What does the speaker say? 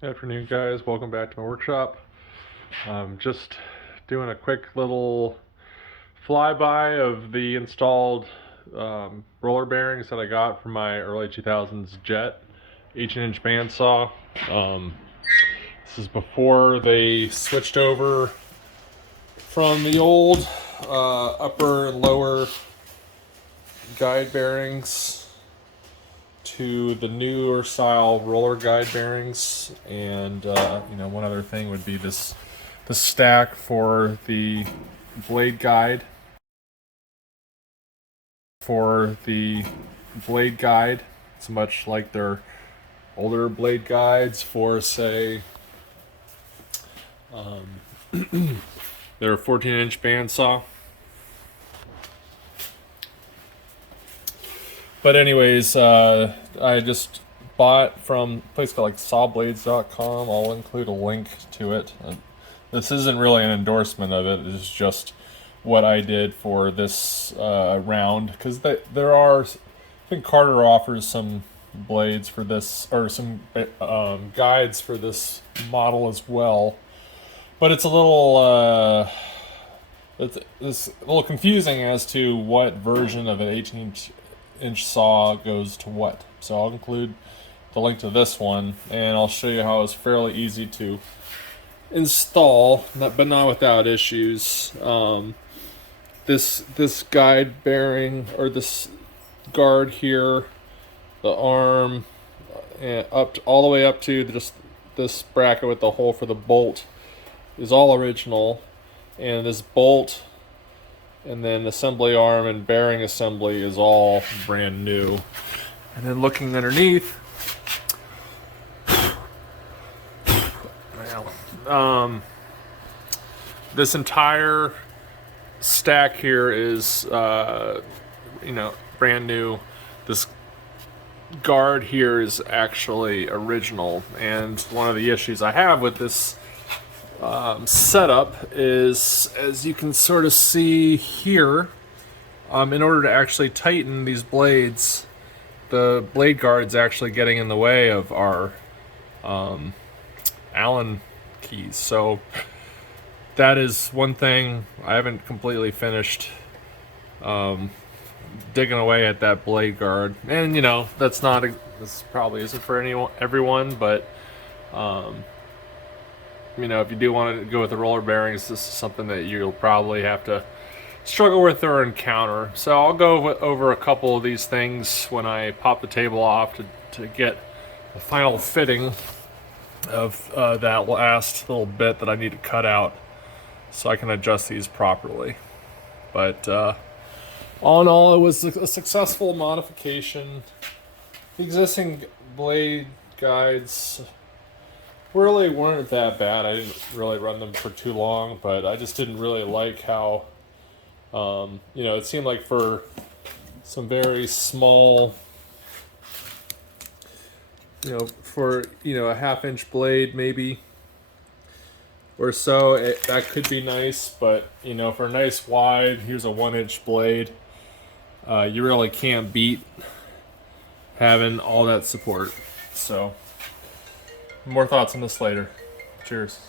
Good afternoon, guys. Welcome back to my workshop. Just doing a quick little flyby of the installed roller bearings that I got from my early 2000s Jet 18-inch bandsaw. This is before they switched over from the old upper and lower guide bearings to the newer style roller guide bearings. And one other thing would be the stack for the blade guide it's much like their older blade guides for, say, their 14-inch bandsaw. But anyways, I just bought from a place called sawblades.com. I'll include a link to it. This isn't really an endorsement of it. It's just what I did for this round, because there are, I think Carter offers some blades for this, or some guides for this model as well. But it's a little it's a little confusing as to what version of an 18-inch saw goes to what. So I'll include the link to this one, and I'll show you how it's fairly easy to install, but not without issues. This guide bearing, or this guard here, the arm, all the way up to just this bracket with the hole for the bolt, is all original, and this bolt and then assembly arm and bearing assembly is all brand new. And then looking underneath, this entire stack here is brand new. This guard here is actually original, and one of the issues I have with this setup is, as you can sort of see here, in order to actually tighten these blades, the blade guard's actually getting in the way of our Allen keys. So that is one thing I haven't completely finished digging away at, that blade guard. And this probably isn't for everyone, but if you do want to go with the roller bearings, this is something that you'll probably have to struggle with or encounter. So I'll go over a couple of these things when I pop the table off to get the final fitting of that last little bit that I need to cut out so I can adjust these properly. But all in all, it was a successful modification. The existing blade guides really weren't that bad. I didn't really run them for too long, but I just didn't really like how it seemed like for some very small, for a half-inch blade maybe or so, that could be nice. But for a nice wide, here's a 1-inch blade, you really can't beat having all that support. So more thoughts on this later. Cheers.